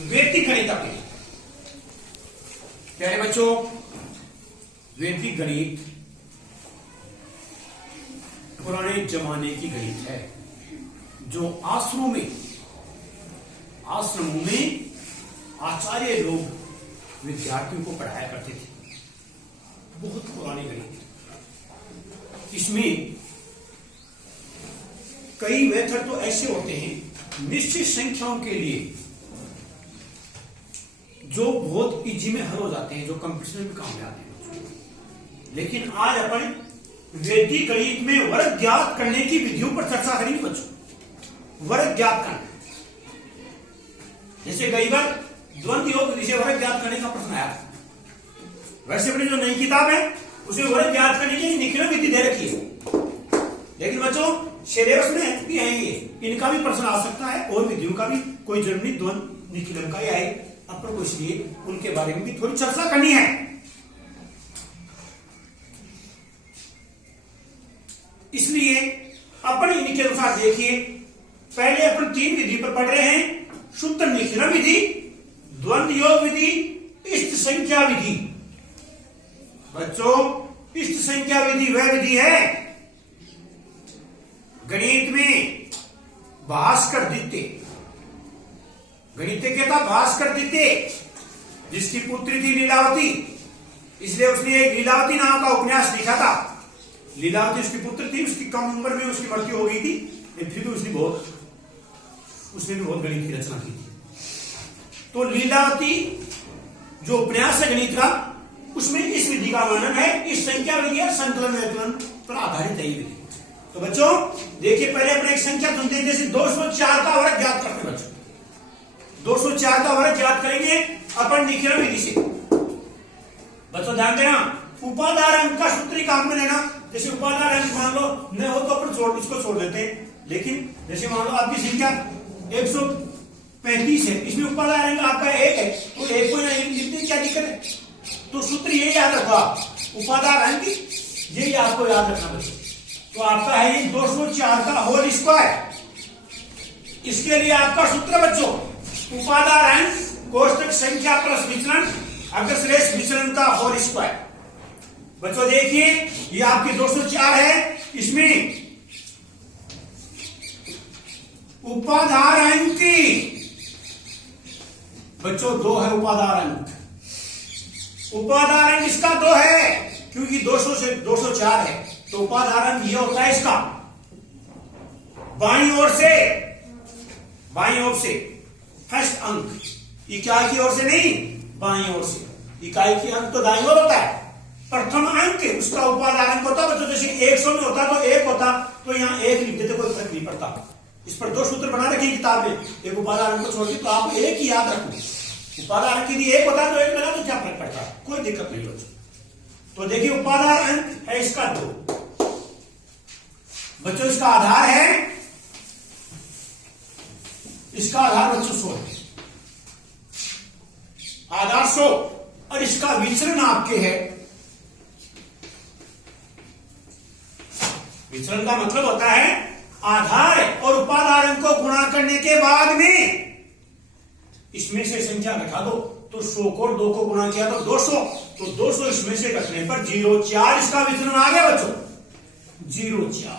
वैदिक गणित अपने प्यारे बच्चों, वैदिक गणित पुराने जमाने की गणित है जो आश्रमों में आचार्य लोग विद्यार्थियों को पढ़ाया करते थे। बहुत पुरानी गणित। इसमें कई मेथड तो ऐसे होते हैं निश्चित संख्याओं के लिए जो बहुत इजी में हल हो जाते हैं, जो कंपटीशन में काम में आते हैं। लेकिन आज अपन वैदिक गणित में वर्ग ज्ञात करने की विधियों पर चर्चा करेंगे बच्चों। वर्ग ज्ञात करना, जैसे कई बार द्वंद्व योग विधि से वर्ग ज्ञात करने का प्रश्न आया था। वैसे अपनी जो नई किताब है उसमें वर्ग ज्ञात करने की निखिल विधि दे रखी है, लेकिन बच्चों सिलेबस में भी है ये, इनका भी प्रश्न आ सकता है और विधियों का भी कोई जरूरी द्वंद्व निखिलम का ही आए अपन को, इसलिए उनके बारे में भी थोड़ी चर्चा करनी है। इसलिए अपन इनके अनुसार देखिए, पहले अपन तीन विधि पर पढ़ रहे हैं। सूत्र निखिलम विधि, द्वंद्व योग विधि, इष्ट संख्या विधि। बच्चों इष्ट संख्या विधि वह विधि है गणित में भास्करादित्य, गणित क्या था भास्करादित्य, जिसकी पुत्री थी लीलावती, इसलिए उसने एक लीलावती नाम का उपन्यास लिखा था। लीलावती उसकी पुत्र थी, उसकी कम उम्र में उसकी मृत्यु हो गई थी, फिर भी उसने भी बहुत गणित की रचना की थी। तो लीलावती जो उपन्यास है गणित का, उसमें इस विधि का वर्णन है। इस संख्या विधि और संकलन व्यकलन पर आधारित है ये विधि। तो बच्चों देखिए, पहले अपने एक संख्या चुनते हैं, जैसे 204 का वर्ग ज्ञात करते हैं बच्चों। 204 का वर्ग ज्ञात करेंगे अपन निखिलम विधि से। बच्चों ध्यान देना, उपाधार अंक का सूत्र काम में लेना। जैसे उपाधार अंक मान लो न हो तो अपन इसको छोड़ देते हैं, लेकिन जैसे मान लो आपकी संख्या 135 है, इसमें उपाधार अंक आपका 1 है, तो 1 को यहाँ लिखते क्या दिक्कत है। तो सूत्र ये याद रखो आप, उपाधार अंक ये आपको याद रखना बच्चों। तो आपका है ये 204 का होल स्क्वायर। इसके लिए आपका सूत्र बच्चों, उपाधार अंक कोष्टक संख्या प्लस विचलन अग्रश्रेष्ठ विचलन का होल स्क्वायर। बच्चों देखिए ये आपकी 204 है, इसमें उपाधार अंक बच्चों 2 है। उपाधार अंक इसका 2 है, क्योंकि 200 से 204 है, तो उपाधार अंक ये होता है इसका बाईं ओर से फर्स्ट अंक, इकाई की ओर से नहीं, बाईं ओर से। इकाई की अंक तो दाईं ओर होता है, प्रथम अंक उसका उपाधार अंक होता है बच्चों। जैसे 100 में होता तो 1 होता, तो यहां 1 लिख देते, कोई फर्क नहीं पड़ता। इस पर 2 सूत्र बना रखे किताब में, एक उपाधार अंक को छोड़ के, तो आप एक ही याद रखो। उपाधार अंक यदि 1 होता तो 1 लगा तो क्या फर्क पड़ता, कोई दिक्कत नहीं बच्चों। तो देखिए उपाधार अंक है इसका 2 बच्चों। इसका आधार है, इसका आधार बच्चों 100 है, आधार 100, और इसका विचरण आपके है। विचरण का मतलब होता है आधार और उपाधार अंक को गुणा करने के बाद में इसमें से संख्या घटा दो। तो 100 को 2 को गुणा किया तो 200, तो 200 इसमें से घटने पर 0,4 इसका विचलन आ गया बच्चों, 0,4।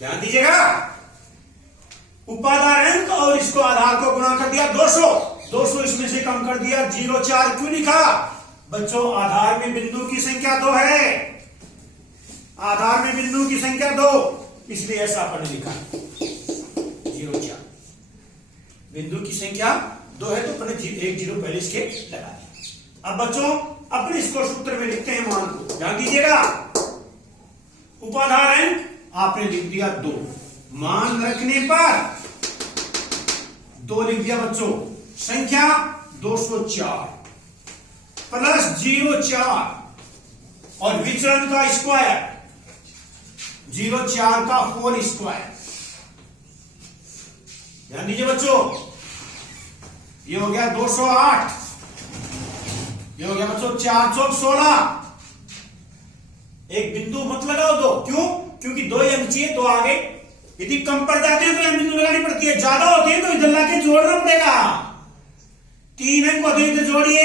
ध्यान दीजिएगा, उपाधार अंक और इसको आधार को गुणा कर दिया 200 इसमें से कम कर दिया, 0,4 क्यों लिखा बच्चों। आधार में बिंदु की संख्या 2 है, आधार में बिंदु की संख्या 2, इसलिए ऐसा अपन लिखा 0,4। बिंदु की संख्या 2 है तो अपन 1 0 पहले इसके लगा दिया। अब बच्चों अपने इसको सूत्र में लिखते हैं मान को, ध्यान दीजिएगा। उपाधार अंक आपने लिख दिया 2, मान रखने पर 2 लिख दिया बच्चों। संख्या 204 प्लस 0,4 और विचलन का स्क्वायर 0,4 का होल स्क्वायर। ध्यान दीजिए बच्चों, ये हो गया 208, ये हो गया बच्चों 4 चौक 16। एक बिंदु मत लगाओ 2, क्यों? क्योंकि 2 अंक चाहिए, 2 आगे। यदि कम पड़ जाते हैं तो यहां बिंदु लगानी पड़ती है, ज्यादा होते हैं तो इधर लाके जोड़ना पड़ेगा। तीन अंक को तो इधर जोड़िए,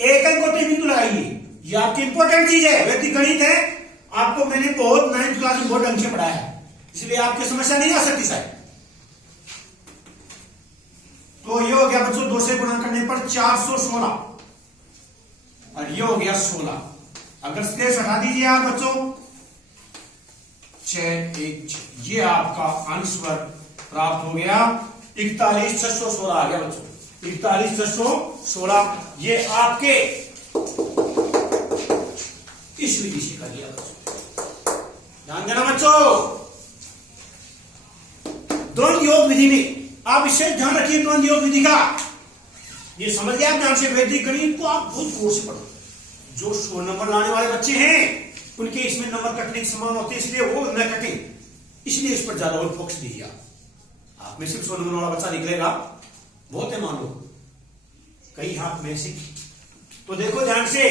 एक अंक को तो बिंदु लगाइए। ये आपकी इंपॉर्टेंट चीज है, व्यक्ति गणित है, आपको मैंने बहुत 9th क्लास में बहुत ढंग से पढ़ाया है, इसलिए आपकी समस्या नहीं आ सकती शायद। तो ये हो गया बच्चों 2 से गुणा करने पर 416 और ये हो गया 16। अगर स्लेश हटा दीजिए आप बच्चों 6 1 6, ये आपका आंसर प्राप्त हो गया 41,616 आ गया बच्चों, 41,616। ये आपके इस विधि से कर दिया बच्चों, ध्यान देना बच्चों। द्वंद्व योग विधि में आप इसे ध्यान रखिए, द्वंद्व योग विधि का ये समझ गया आप ध्यान से। वैदिक गणित को आप बहुत गौर से पढ़ो। जो 100 नंबर लाने वाले बच्चे हैं उनके इसमें नंबर कटने के समान होते हैं, इसलिए वो न कटे, इसलिए इस पर ज्यादा और फोकस दीजिए। आप में सिर्फ 100 नंबर वाला बच्चा निकलेगा, बहुत है मान लो कई हाथ में से। तो देखो ध्यान से,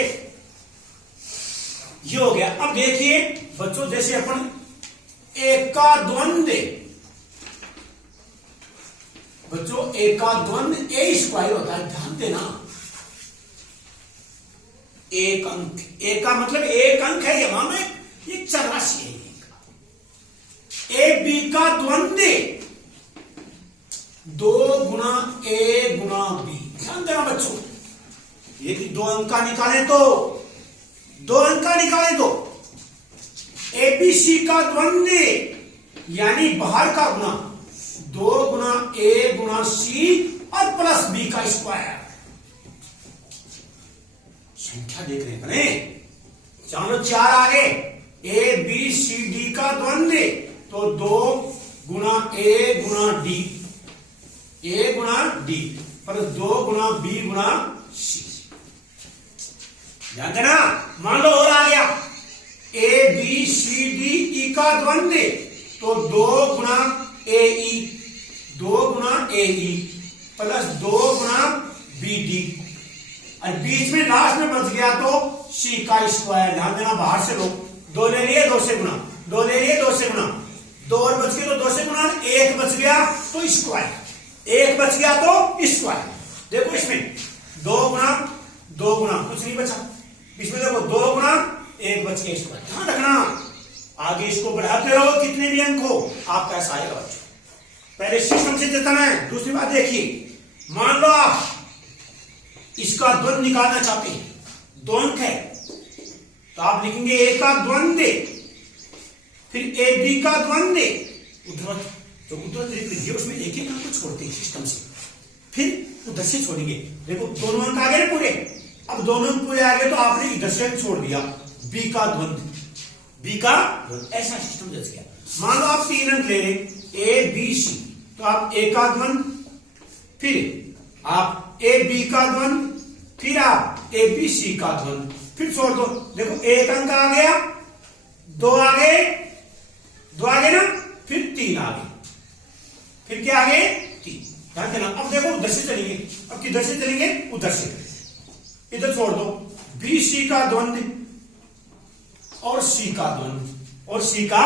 ये हो गया। अब देखिए बच्चों, जैसे अपन एक का द्वंद्व बच्चों, एक का द्वंद्व ए स्क्वायर होता है, ध्यान देना। एक अंक, एक का मतलब एक अंक है, ये मानो ये चल राशि है। ए बी का द्वंद्व 2 गुना ए गुना बी, ध्यान देना बच्चों। ये 2 अंक का निकालें तो 2 अंक का निकालें तो ए बी सी का द्वंद्व यानी बाहर का गुना 2 गुना ए गुना सी और प्लस बी का स्क्वायर। संख्या देख रहे हैं, चलो 4 आगे, ए बी सी डी का द्वंद्व तो 2 गुना ए गुना डी, ए गुना डी पर 2 गुना बी गुना सी। ध्यान देना, मान लो और आ गया A B C D E का द्वंद्व तो 2 गुना ए ई, 2 गुना ए ई प्लस 2 गुना बी डी, और बीच में लास्ट में बच गया तो सी का स्क्वायर। ध्यान देना, बाहर से लो 2 ले लिए 2 से गुना, 2 ले लिए 2 से गुना, 2 और बच गए तो 2 से गुना, 1 बच गया तो स्क्वायर, 1 बच गया तो स्क्वायर। देखो इसमें 2 गुना कुछ नहीं बचा, इसमें देखो 2 गुना 1 बच गया स्क्वायर। ध्यान रखना, आगे इसको बढ़ाते रहो, कितने भी अंक हो आपका ऐसा आएगा बच्चों। पहले सिस्टम से जितना है। दूसरी बात देखिए, मान लो आप इसका द्वंद्व निकालना चाहते हैं, 2 अंक है तो आप लिखेंगे ए का द्वंद्व, फिर ए बी का द्वंद्व, उधर जो उधर लिखिए उसमें एक एक अंक को छोड़ते हैं सिस्टम से, फिर उधर से छोड़ेंगे। देखो दोनों अंक आ गए पूरे, अब दोनों अंक पूरे आ गए तो आपने इधर से छोड़ दिया बी का द्वंद्व, बी का ऐसा सिस्टम जच गया। मान लो आप 3 अंक ले रहे ए बी सी, तो आप ए का द्वंद्व, फिर आप ए बी का द्वंद्व, फिर आप ए बी सी का द्वंद्व, फिर छोड़ दो। देखो 1 अंक आ गया, 2 आ गए, 2 आ गए ना, फिर 3 आ गए, फिर क्या आ गए 3। ध्यान देना, अब देखो उधर से चलेंगे, अब किधर से चलेंगे, उधर से, इधर छोड़ दो बी सी का द्वंद्व और सी का द्वंद्व और सी का,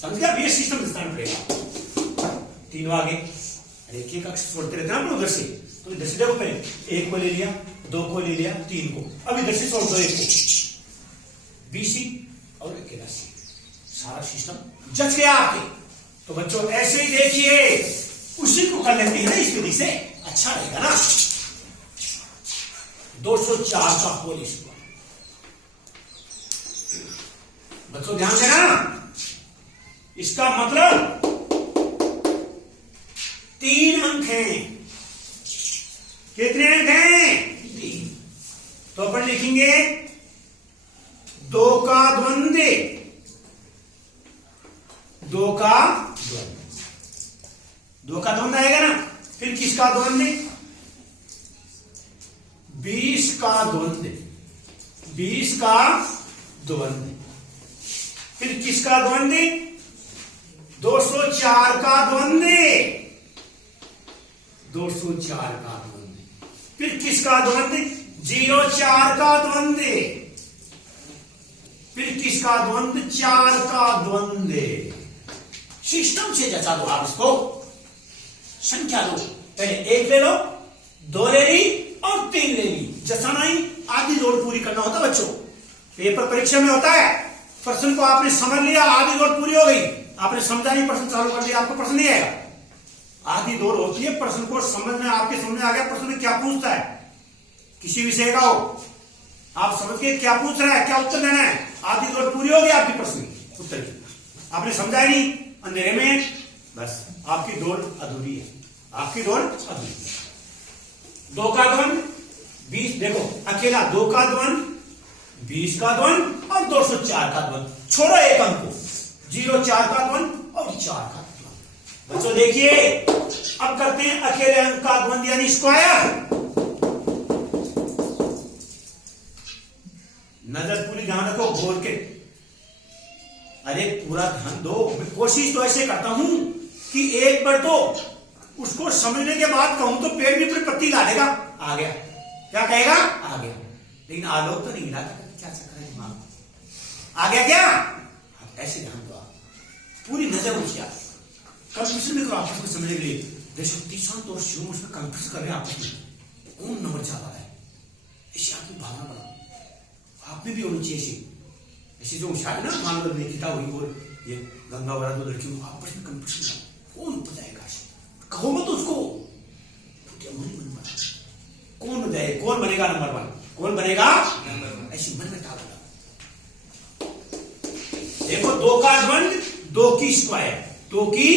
समझ गया। ये सिस्टम पड़ेगा। 3 आ गए, एक एक अक्ष छोड़ते रहते हैं उधर से, तो इधर से देखो पहले 1 को ले लिया, 2 को ले लिया, 3 को, अब इधर से छोड़ दो 1 को, बी सी और अकेला सी, सारा सिस्टम जच गया आपके। तो बच्चों ऐसे ही देखिए, उसी को कर लेते हैं ना इस विधि से, अच्छा रहेगा ना। 204 का होल स्क्वायर, बच्चों ध्यान देना, इसका मतलब 3 अंक हैं। कितने अंक हैं? 3। तो अपन लिखेंगे 2 का द्वंद्व, 2 का द्वंद्व आएगा ना, फिर किसका द्वंद्व? 20 का द्वंद्व, 20 का द्वंद्व, फिर किसका द्वंद्व? 204 का द्वंद्व, 204 का द्वंद्व, फिर किसका द्वंद्व? 04 का द्वंद्व, फिर किसका द्वंद्व? 4 का द्वंद्व। सिस्टम से जचा दो आप इसको, संख्या लो, पहले 1 ले लो, 2 ले ली और 3 ले ली, जैसा नहीं आधी दौड़ पूरी करना होता बच्चों। पेपर परीक्षा में होता है, प्रश्न को आपने समझ लिया, आधी दौड़ पूरी हो गई, आपने समझा नहीं, प्रश्न चालू कर दिया, आपको प्रश्न नहीं आएगा। आधी दौड़ होती है प्रश्न को समझना, आपके समझ में आ गया प्रश्न में क्या पूछता है, किसी विषय का हो, आप समझ के क्या पूछ रहा है, क्या उत्तर देना है, आधी दौड़ पूरी हो गई आपकी प्रश्न की उत्तर की। आपने समझा ही नहीं अंधेरे में, बस आपकी दौड़ अधूरी है, आपकी दौड़ अधूरी है। 2 का द्वंद 20, देखो अकेला 2 का द्वंद 20 का द्वंद और 204 का द्वंद, छोड़ो एक अंक को, 0 4 का द्वंद और 4 का द्वंद। बच्चों देखिए अब करते हैं अकेले अंक का द्वंद यानी स्क्वायर। नजर पूरी ध्यान रखो बोल के, अरे पूरा ध्यान दो। मैं कोशिश तो ऐसे करता हूं कि एक बार तो उसको समझने के बाद कहूं तो पेड़ भी पूरी पत्ती ला देगा, आ गया, क्या कहेगा, आ गया, लेकिन आलोक तो नहीं मिला, क्या चक्कर है दिमाग, आ गया क्या, ऐसे ध्यान दो, पूरी नजर होशियार, कंपटीशन में करो आपस में समझने के लिए। देशभक्ति शांत और शिवम उसमें कंपटीशन कर रहे हैं आपस में, कौन नंबर ज्यादा है, ऐसी आपकी भावना बनाओ, आप में भी होनी चाहिए ऐसी जो होशियार है ना, मान लो निकिता हुई और ये गंगा वाला दो लड़कियों आपस में कंपटीशन, कौन बताएगा, कहो मत उसको, कौन बताए, कौन बनेगा नंबर 1, कौन बनेगा ऐसी मन में था बता। देखो 2 का द्वंद 2 की स्क्वायर, 2 की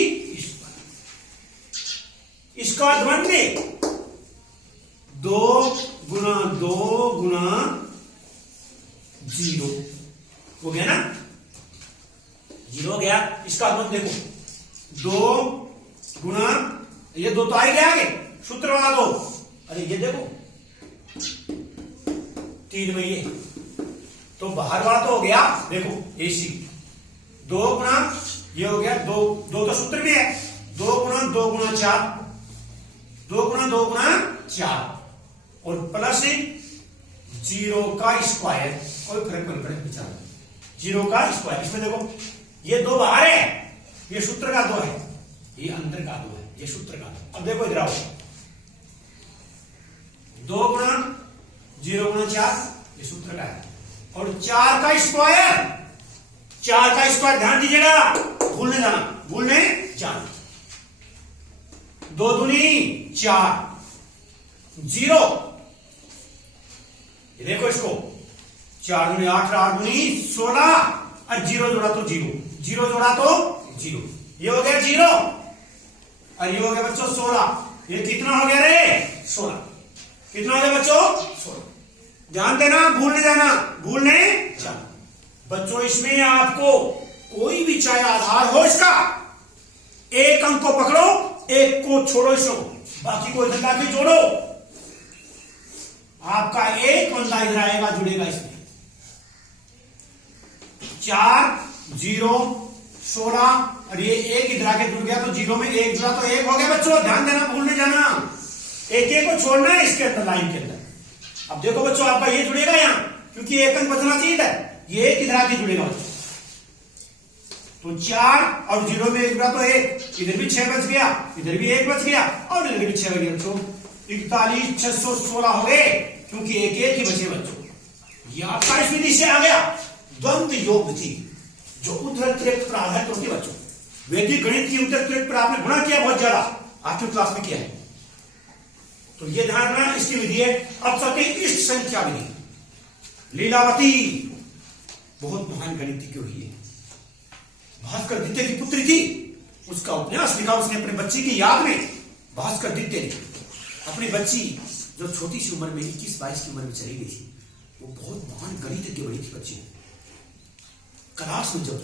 स्क्वायर, इसका द्वंद 2 गुना 2 गुना 0 हो गया ना, 0 हो गया। इसका द्वंद देखो 2 गुना, ये 2 तो आ गया आगे, सूत्र बना दो, अरे ये देखो 3 में ये तो बाहर वाला तो हो गया, देखो AC 2 गुना ये हो गया 2 तो सूत्र में है, 2 गुना 2 गुना 4, 2 गुना 2 गुना 4 और प्लस 0 का स्क्वायर, कोई फर्क नहीं पड़े विचार, 0 का स्क्वायर, इसमें देखो ये 2 बाहर है, ये सूत्र का 2 है, ये अंदर का 2 है, ये सूत्र का 2। अब देखो इधर आओ, 2 गुना 0 गुना 4 ये सूत्र का है, और 4 का स्क्वायर, 4 का स्क्वायर ध्यान दीजिएगा, भूलने जाना, भूलने जाना, 2 दूनी 4 0, ये देखो इसको 4 दूनी 8, 8 दूनी 16 और 0 जोड़ा तो 0, 0 जोड़ा तो 0, ये हो गया 0 और ये हो गया बच्चों 16, ये कितना हो गया रे 16, कितना हो गया बच्चों 16। ध्यान देना, भूलने जाना, भूलने जाना बच्चों। इसमें आपको कोई भी चाहे आधार हो इसका, एक अंक को पकड़ो, एक को छोड़ो, इसको बाकी को इधर लाके जोड़ो, आपका एक बंदा इधर आएगा, जुड़ेगा इसमें। 4 0 16 और ये एक इधर आके जुड़ गया तो 0 में 1 जुड़ा तो 1 हो गया बच्चों। ध्यान देना, भूलने जाना, एक एक को छोड़ना है इसके अंदर, लाइन के अंदर। अब देखो बच्चों आपका ये जुड़ेगा यहां, क्योंकि एक अंक बचना चाहिए था, ये एक इधर आके जुड़ेगा बच्चों, तो 4 और 0 में 1 जुड़ा तो 1, इधर भी 6 बच गया, इधर भी 1 बच गया और इधर भी 6 बच गया बच्चों। 41 616 हो गए, क्योंकि एक एक ही बचे बच्चों। ये आपका इस विधि से आ गया द्वंद्व योग विधि, जो उत्तरतिरिक्त पर आधारित होती है बच्चों। वैदिक गणित की उत्तरतिरिक्त पर आपने गुणा किया बहुत ज्यादा, 8वीं क्लास में किया है, तो ये ध्यान रखना, इसकी विधि है। अब चलते इष्ट संख्या विधि। लीलावती बहुत महान गणितज्ञ हुई है, भास्कर द्वितीय की पुत्री थी, उसका उपन्यास लिखा उसने अपने बच्ची की याद में। भास्कर द्वितीय ने अपनी बच्ची जो छोटी सी उम्र में 21-22 की उम्र में चली गई थी, वो बहुत महान गणितज्ञ बनी थी बच्ची। क्लास में जब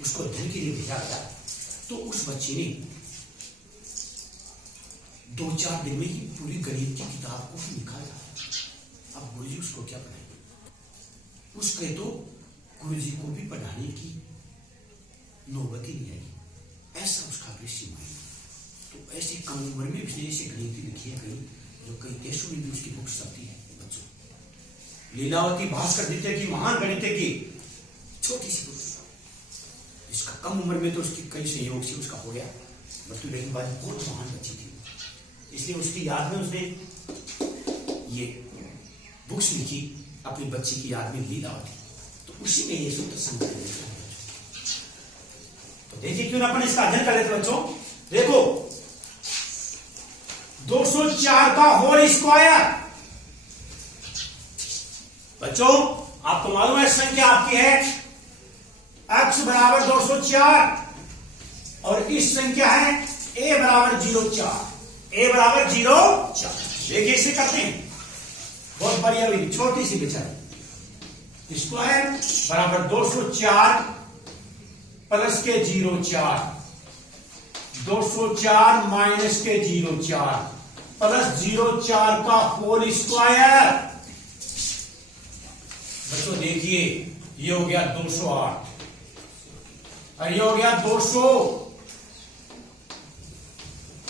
उसको अध्ययन के लिए भेजा गया तो उस बच्चे ने 2-4 दिन में ही पूरी गणित की किताब को ही निकाला। अब गुरुजी उसको क्या पढ़ाएंगे, उसके तो गुरुजी को भी पढ़ाने की नौबत ही नहीं आई, ऐसा उसका दृश्य माइंड। तो ऐसी कम उम्र में उसने ऐसे गणित लिखी है कहीं, जो कई देशों में भी उसकी बुक्स आती है बच्चों। लीलावती भास्कर द्वितीय की महान गणितज्ञ, छोटी सी पुत्री, जिसका कम उम्र में तो उसकी कई संयोग से उसका हो गया मृत्यु, लेकिन बाद बहुत महान बच्ची थी। इसलिए इसलिए उसकी याद में उसने ये बुक्स लिखी, अपनी बच्ची की याद में लीलावती। तो उसी में ये सूत्र संग्रह है। तो देखिए क्यों ना अपन इसका अध्ययन कर लेते बच्चों। देखो 204 का होल स्क्वायर। बच्चों आपको मालूम है संख्या आपकी है x बराबर 204 और इस संख्या है a बराबर 04। a बराबर 04। देखिए इसे करते हैं, बहुत बढ़िया विधि, छोटी सी बेचारी। स्क्वायर बराबर 204 प्लस के 04, 204 माइनस के 04 प्लस 04 का होल स्क्वायर। बच्चों देखिए ये हो गया 208 और ये हो गया 200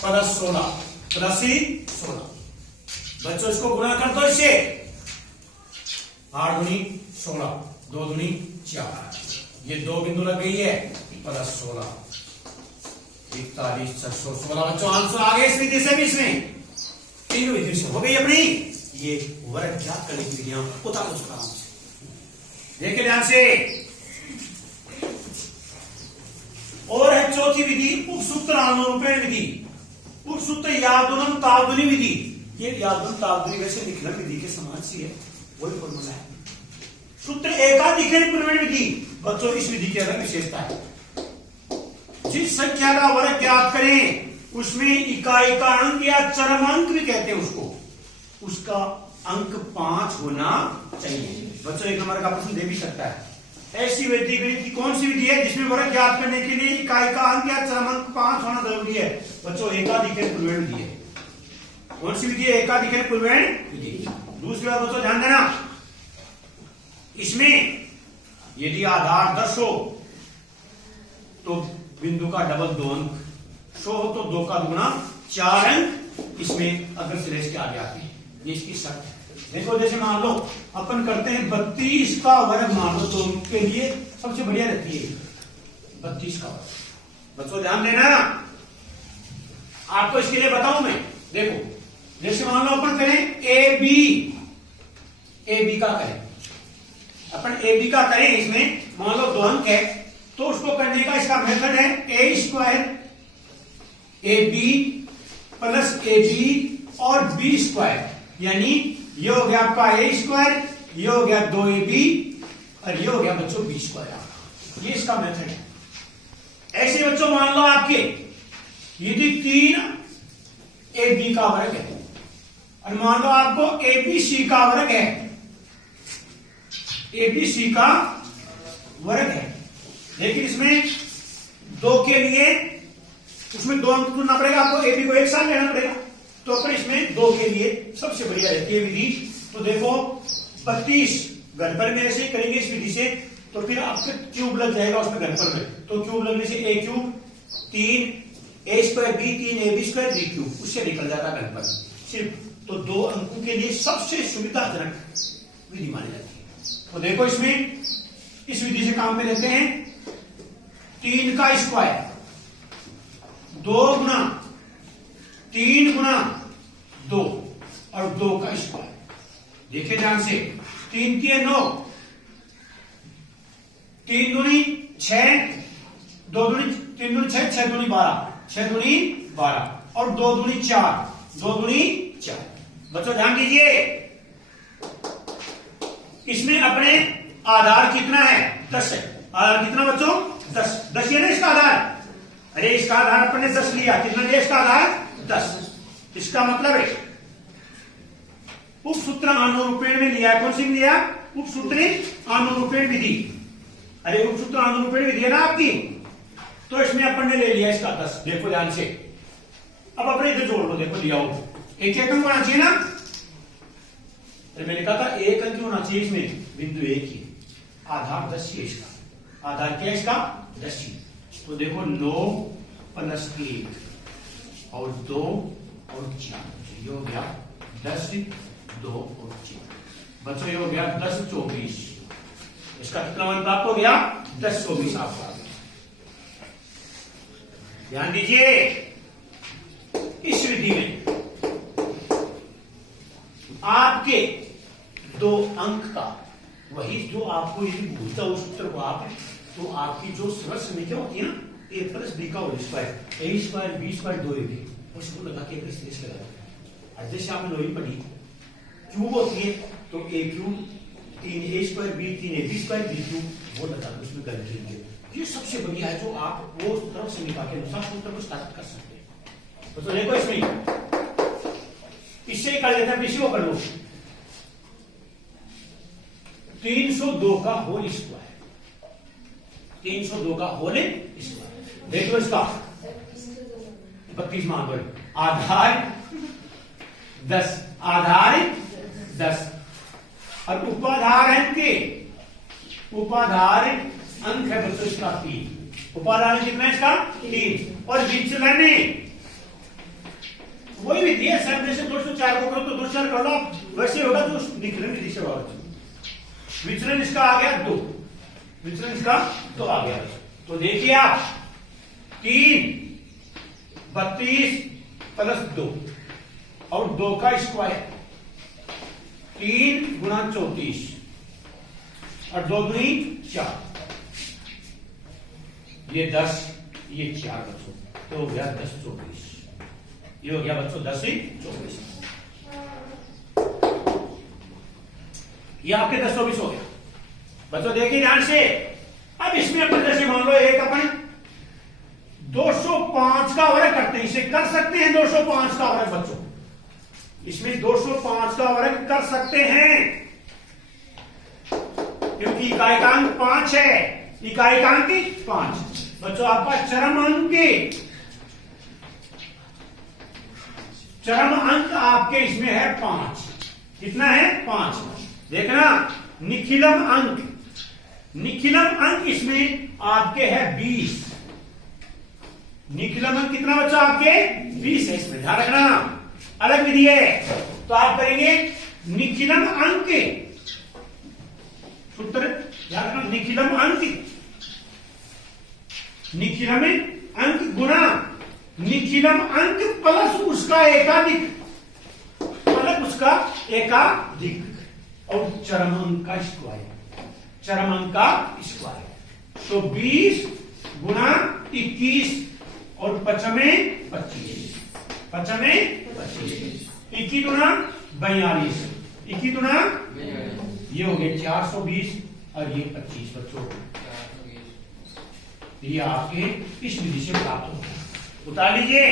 प्लस 16 प्लस ही 16। बच्चों इसको गुणा कर दो इससे, 8 दूनी 16, 2 दूनी 4, ये 2 बिंदु लग गई है, प्लस 16, 41, 616। बच्चों आंसर आ गए इस विधि से भी, इसमें तीनों विधि से हो गई अपनी। ये वर्ग ज्ञात करने की विधियां उतारो उसका आराम से, देखिए ध्यान से। और है चौथी विधि उपसूत्र अनुरूपण विधि, उपसूत्र यादुनम तादुनी विधि। ये यादुन तादुनी वैसे लिखना विधि के समान सी है, वही फॉर्मूला है। सूत्र एकाधिकरण प्रमेय विधि। बच्चों इस विधि की अलग विशेषता है, जिस संख्या का वर्ग ज्ञात करें उसमें इकाई का अंक या चरम अंक भी कहते हैं उसको, उसका अंक 5 होना चाहिए। बच्चों एक नंबर का प्रश्न दे भी सकता है। ऐसी विधि की कौन सी विधि है जिसमें वर्ग ज्ञात करने के लिए इकाई का अंक या चरम अंक 5 होना जरूरी है? बच्चों एकाधिकरण प्रमेय विधि है। कौन सी विधि है? एकाधिकरण प्रमेय विधि। दूसरी बात बच्चों ध्यान देना, इसमें यदि आधार 10 हो तो बिंदु का डबल 2 अंक, 100 हो तो 2 का दुगुना 4 अंक इसमें अगर सिलेश के आगे आते हैं। ये इसकी शर्त है। देखो जैसे मान लो अपन करते हैं 32 का वर्ग, मान लो तो के लिए सबसे बढ़िया रहती है 32 का वर्ग। बच्चों ध्यान देना, आपको इसके लिए बताऊं मैं। देखो जैसे मान लो अपन करें ए बी का करें, अपन ए बी का करें, इसमें मान लो 2 अंक है तो उसको करने का इसका मेथड है A square A B plus A B और बी स्क्वायर, यानी ये हो गया आपका ए स्क्वायर, ये हो गया 2ab और ये हो गया बच्चों बी स्क्वायर। ये इसका मेथड है। ऐसे बच्चों मान लो आपके यदि 3 ए बी का वर्ग है और मान लो आपको ए बी सी का वर्ग है, ए बी सी का वर्ग है, लेकिन इसमें 2 के लिए उसमें 2 अंक चुनना पड़ेगा आपको, ए बी को एक साथ लेना पड़ेगा। तो अपन इसमें 2 के लिए सबसे बढ़िया रहती है विधि। तो देखो 32 घनफल में ऐसे ही करेंगे इस विधि से, तो फिर आपके क्यूब लग जाएगा उसमें घनफल में। तो क्यूब लगने से A cube 3 A square B 3 A B square B cube, उससे निकल जाता घनफल सिर्फ। तो 2 अंकों के लिए सबसे सुविधाजनक विधि मानी जाती है। तो देखो इसमें इस विधि से काम में लेते हैं 3 का स्क्वायर 2 गुना 3 गुना 2 और 2 का स्क्वायर। देखिए ध्यान से, 3 के 9, 3 दूनी 6, 2 दूनी 3 दूनी 6, 6 दूनी 12, 6 दूनी 12 और 2 दूनी 4, 2 दूनी 4। बच्चों ध्यान दीजिए, इसमें अपने आधार कितना है? 10 है। आधार कितना बच्चों? 10। 10 है ना इसका आधार। अरे इसका आधार अपने 10 लिया, कितना लिया इसका आधार? 10। इसका मतलब है उपसूत्र अनुरूपेण में लिया। कौन सी में लिया? उपसूत्र अनुरूपेण विधि। अरे उपसूत्र अनुरूपेण विधि है ना आपकी, तो इसमें अपन ने ले लिया इसका 10। देखो ध्यान से, अब अपने इधर जोड़ लो। देखो लिया हो एक अंक होना चाहिए ना, तो मैंने कहा था 1 अंक होना चाहिए इसमें, बिंदु 1 ही। आधार 10 है इसका, आधार क्या है इसका? 10 ही। तो देखो 9 प्लस 1 और 2 और 4, ये हो गया 10, 2 और 4। बच्चों ये हो गया 10 24। इसका कितना मान प्राप्त हो गया? 10 24 आपका आ गया। ध्यान दीजिए, इस विधि में आपके 2 अंक का, वही जो आपको यदि भूलता उस सूत्र को आप, तो आपकी जो सरल संख्या होती है ना, a प्लस बी का whole square, a square B square 2ab, उसको लगा के अगर शेष लगा, जैसे आपने लोही पढ़ी क्यूब होती है, तो a cube 3a square B 3ab square B cube, वो लगा के उसमें कर लीजिए। ये सबसे बढ़िया है जो आप वो तरफ समीकरण के अनुसार सूत्र को स्थापित कर सकते हैं। तो देखो इसमें इससे कर लेते हैं, इसी को कर लो 302 का होल स्क्वायर, 302 का होल स्क्वायर। देख लो इसका 32 मान दो, आधार 10, आधार 10 और उपाधार अंक है बच्चों इसका 3, उपाधार कितना है इसका 3, और विचलन वही विधि है सर, जैसे 204 को करो तो 2 कर लो, वैसे होगा तो विचलन विधि से होगा। विचलन इसका आ गया 2, विचलन इसका तो आ गया। तो देखिए आप 3 32 प्लस 2 और 2 का स्क्वायर 3 गुणा 34 और 2 दूनी 4, ये 10 ये 4 बच्चों, तो हो गया 10 24, ये हो गया बच्चों 10 ही 24, ये आपके 10 24 हो गया बच्चों। देखिए ध्यान से, अब इसमें अपन जैसे मान लो एक अपन 205 का वर्ग करते हैं, इसे कर सकते हैं 205 का वर्ग बच्चों, इसमें 205 का वर्ग कर सकते हैं क्योंकि इकाइकांक 5 है, इकाइकांक 5 बच्चों। आपका चरम अंक आपके इसमें है 5, कितना है 5। देखना निखिलम अंक इसमें आपके है 20, निखिलम अंक कितना बच्चा आपके 20 है, इसमें ध्यान रखना, अलग विधि है। तो आप करेंगे निखिलम अंक सूत्र, ध्यान रखना, निखिलम अंक गुणा निखिलम अंक प्लस उसका एकाधिक और चरम अंक का स्क्वायर, तो 20 गुणा 21 और 25 25, 21 गुणा 42, 21 गुणा ये हो गए 420 और ये 25 बच्चों, ये आपके इस विधि से प्राप्त होगा। उतार लीजिए।